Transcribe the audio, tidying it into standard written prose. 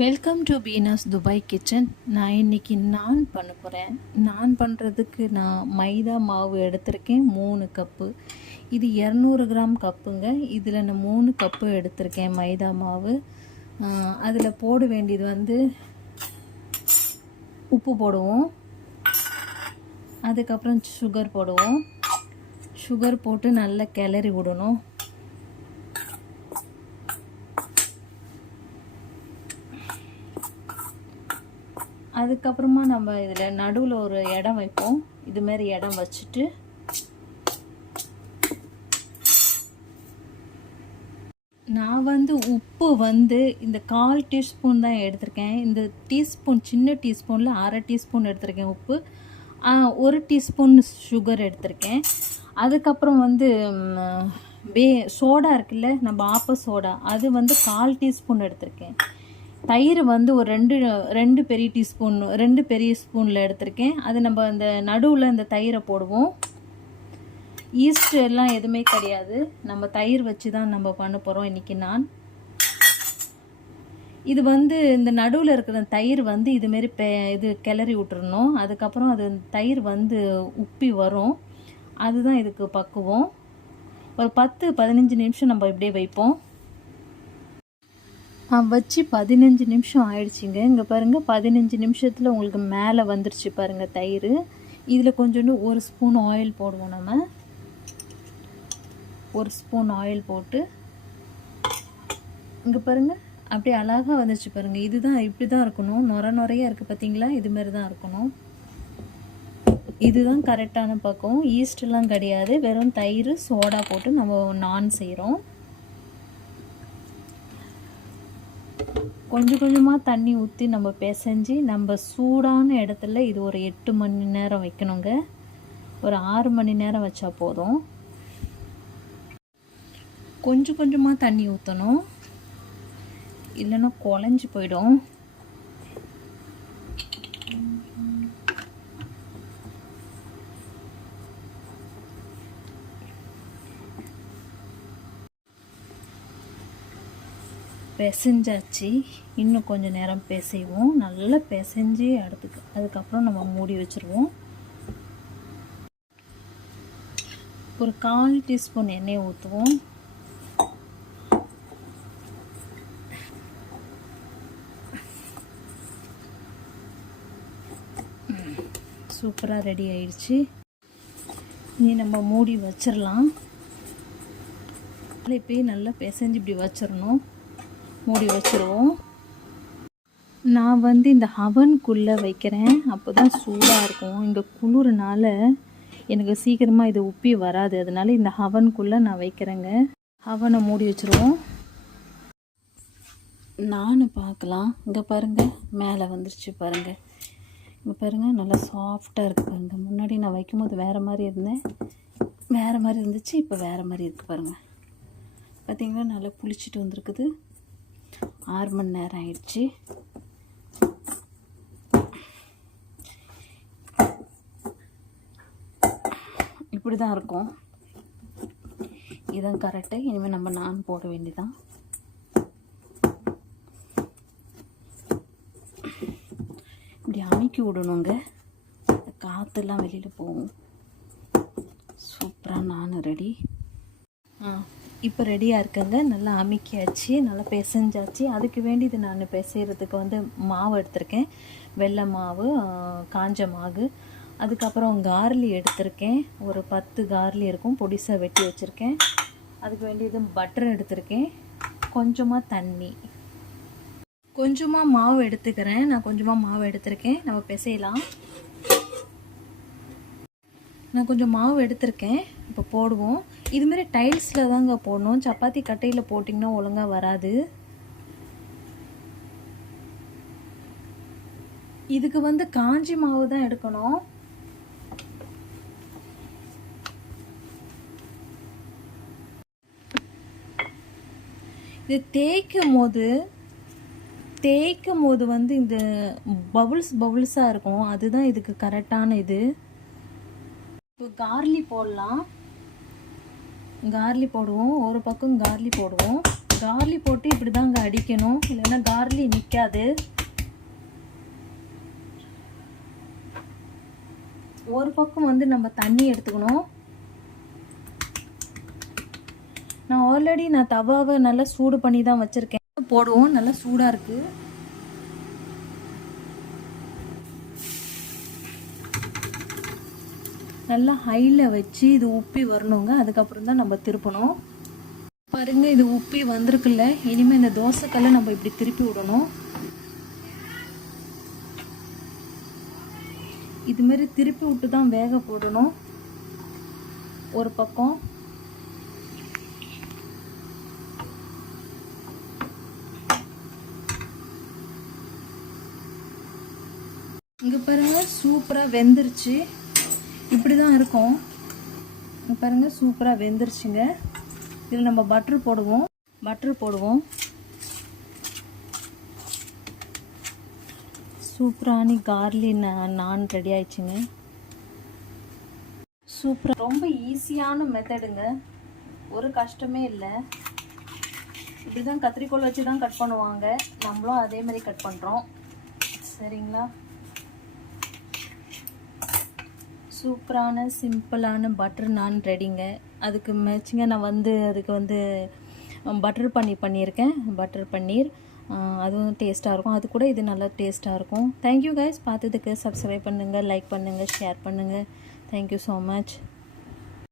Welcome to Beena's Dubai kitchen. நான் இன்றைக்கி நான் பண்ண போகிறேன். நான் பண்ணுறதுக்கு நான் மைதா மாவு எடுத்திருக்கேன் 3 கப்பு. இது 200 கிராம் கப்புங்க. இதில் நான் 3 கப்பு எடுத்திருக்கேன் மைதா மாவு. அதில் போட வேண்டியது வந்து உப்பு போடுவோம், அதுக்கப்புறம் சுகர் போடுவோம். சுகர் போட்டு நல்லா கிளறி விடணும். அதுக்கப்புறமா நம்ம இதில் நடுவில் ஒரு இடம் வைப்போம். இதுமாரி இடம் வச்சுட்டு நான் வந்து உப்பு வந்து இந்த 1/4 டீஸ்பூன் தான் எடுத்திருக்கேன். இந்த டீஸ்பூன் சின்ன டீஸ்பூனில் 1/2 டீஸ்பூன் எடுத்திருக்கேன் உப்பு. 1 டீஸ்பூன் சுகர் எடுத்திருக்கேன். அதுக்கப்புறம் வந்து சோடா இருக்குல்ல, நம்ம ஆப்ப சோடா, அது வந்து 1/4 டீஸ்பூன் எடுத்திருக்கேன். தயிர் வந்து ஒரு ரெண்டு பெரிய டீஸ்பூன் 2 பெரிய ஸ்பூனில் எடுத்திருக்கேன். அது நம்ம அந்த நடுவில் இந்த தயிரை போடுவோம். ஈஸ்ட் எல்லாம் எதுவுமே கிடையாது, நம்ம தயிர் வச்சு தான் நம்ம பண்ண போகிறோம் இன்றைக்கி. நான் இது வந்து இந்த நடுவில் இருக்கிற தயிர் வந்து இதுமாரி இது கிளறி விட்டுறணும். அதுக்கப்புறம் அது தயிர் வந்து உப்பி வரும். அதுதான் இதுக்கு பக்குவம். ஒரு 10-15 நிமிஷம் நம்ம இப்படியே வைப்போம். வச்சு 15 நிமிஷம் ஆயிடுச்சுங்க. இங்கே பாருங்கள், 15 நிமிஷத்தில் உங்களுக்கு மேலே வந்துருச்சு பாருங்கள் தயிர். இதில் கொஞ்சோண்டு 1 ஸ்பூன் ஆயில் போடுவோம். நம்ம 1 ஸ்பூன் ஆயில் போட்டு இங்கே பாருங்கள், அப்படியே அழகாக வந்துருச்சு பாருங்கள். இதுதான், இப்படி தான் இருக்கணும். நுரையாக இருக்குது பார்த்தீங்களா, இதுமாரி தான் இருக்கணும். இதுதான் கரெக்டான பக்கம். ஈஸ்டெல்லாம் கிடையாது, வெறும் தயிர் சோடா போட்டு நம்ம நான் செய்கிறோம். கொஞ்சம் கொஞ்சமாக தண்ணி ஊற்றி நம்ம பிசைஞ்சு நம்ம சூடான இடத்துல இது ஒரு 8 மணி நேரம் வைக்கணுங்க. ஒரு 6 மணி நேரம் வச்சா போதும். கொஞ்சம் கொஞ்சமாக தண்ணி ஊற்றணும், இல்லைன்னா குழஞ்சி போயிடும். பிசைஞ்சாச்சு. இன்னும் கொஞ்சம் நேரம் பிசைவோம். நல்லா பிசைஞ்சு அதுக்கப்புறம் நம்ம மூடி வச்சுருவோம். ஒரு 1/4 டீஸ்பூன் எண்ணெய் ஊற்றுவோம். சூப்பராக ரெடி ஆயிடுச்சு. இனி நம்ம மூடி வச்சிடலாம். இப்படி நல்லா பிசைஞ்சு இப்படி வச்சிடணும். மூடி வச்சுருவோம். நான் வந்து இந்த ஹவனுக்குள்ளே வைக்கிறேன், அப்போ தான் சூடாக இருக்கும். இங்கே குளிர்னால எனக்கு சீக்கிரமாக இது உப்பி வராது, அதனால இந்த ஹவனுக்குள்ளே நான் வைக்கிறேங்க. ஹவனை மூடி வச்சுருவோம். நான் பார்க்கலாம். இங்கே பாருங்கள், மேலே வந்துருச்சு பாருங்கள். இங்கே பாருங்கள், நல்லா சாஃப்டாக இருக்குது பாருங்கள். முன்னாடி நான் வைக்கும்போது வேறு மாதிரி இருந்துச்சு, இப்போ வேறு மாதிரி இருக்குது பாருங்கள். பார்த்திங்களா, நல்லா புளிச்சிட்டு வந்திருக்குது. 6 மணி நேரம் ஆயிடுச்சு. இப்படி தான் இருக்கும். இதுதான் கரெக்டு. இனிமேல் நம்ம நான் போட வேண்டியதான். இப்படி அமுக்கி விடணுங்க, காற்றெல்லாம் வெளியில் போகும். சூப்பராக நான் ரெடி. இப்போ ரெடியாக இருக்குங்க. நல்லா அமுக்கியாச்சு, நல்லா பிசைஞ்சாச்சு. அதுக்கு வேண்டியது நான் பிசைகிறதுக்கு வந்து மாவு எடுத்திருக்கேன். வெள்ளை மாவு, காஞ்ச மாவு. அதுக்கப்புறம் கார்லி எடுத்திருக்கேன். ஒரு 10 கார்லி இருக்கும், பொடிசாக வெட்டி வச்சுருக்கேன். அதுக்கு வேண்டியது பட்டர் எடுத்திருக்கேன். கொஞ்சமாக தண்ணி, கொஞ்சமாக மாவு எடுத்துக்கிறேன். நான் கொஞ்சமாக மாவு எடுத்திருக்கேன். நம்ம பிசையலாம். நான் கொஞ்சம் மாவு எடுத்திருக்கேன். இப்போ போடுவோம். இதுமாரி டைல்ஸில் தாங்க போடணும். சப்பாத்தி கட்டையில் போட்டிங்கன்னா ஒழுங்காக வராது. இதுக்கு வந்து காஞ்சி மாவு தான் எடுக்கணும். இது தேய்க்கும் போது வந்து இந்த பபுள்ஸாக இருக்கும். அதுதான் இதுக்கு கரெக்டான இது. இப்போ கார்லி போடலாம். கார்லி போடுவோம். ஒரு பக்கம் கார்லி போடுவோம். கார்லி போட்டு இப்படி தாங்க அடிக்கணும், இல்லைன்னா கார்லி நிற்காது. ஒரு பக்கம் வந்து நம்ம தண்ணி எடுத்துக்கணும். நான் ஆல்ரெடி தவாவை நல்லா சூடு பண்ணி தான் வச்சுருக்கேன். போடுவோம், நல்லா சூடாக இருக்குது. நல்லா ஹையில் வச்சு இது உப்பி வரணுங்க. அதுக்கப்புறம் தான் நம்ம திருப்பணும். பாருங்க, இது உப்பி வந்திருக்குல்ல. இனிமேல் இந்த தோசைக்கல்லை நம்ம இப்படி திருப்பி விடணும். இதுமாரி திருப்பி விட்டு தான் வேக போடணும். ஒரு பக்கம் இங்கே பாருங்கள், சூப்பராக வெந்துருச்சு. இப்படி தான் இருக்கும். இங்கே பாருங்கள், சூப்பராக வெந்துருச்சுங்க. இதில் நம்ம பட்டர் போடுவோம். சூப்பரான கார்லி நான் ரெடி ஆயிடுச்சுங்க. சூப்பராக, ரொம்ப ஈஸியான மெத்தடுங்க, ஒரு கஷ்டமே இல்லை. இப்படி தான் கத்திரிக்கோல் வச்சு தான் கட் பண்ணுவாங்க. நம்மளும் அதே மாதிரி கட் பண்ணுறோம். சரிங்களா? சூப்பரான சிம்பிளான பட்டர் நான் ரெடிங்க. அதுக்கு மேட்சிங்க நான் அதுக்கு பட்டர் பண்ணியிருக்கேன். பட்டர் பன்னீர், அதுவும் டேஸ்ட்டாக இருக்கும். அது கூட இது நல்லா டேஸ்ட்டாக இருக்கும். தேங்க்யூ கைஸ், பார்த்ததுக்கு சப்ஸ்கிரைப் பண்ணுங்கள், லைக் பண்ணுங்கள், ஷேர் பண்ணுங்கள். Thank you so much.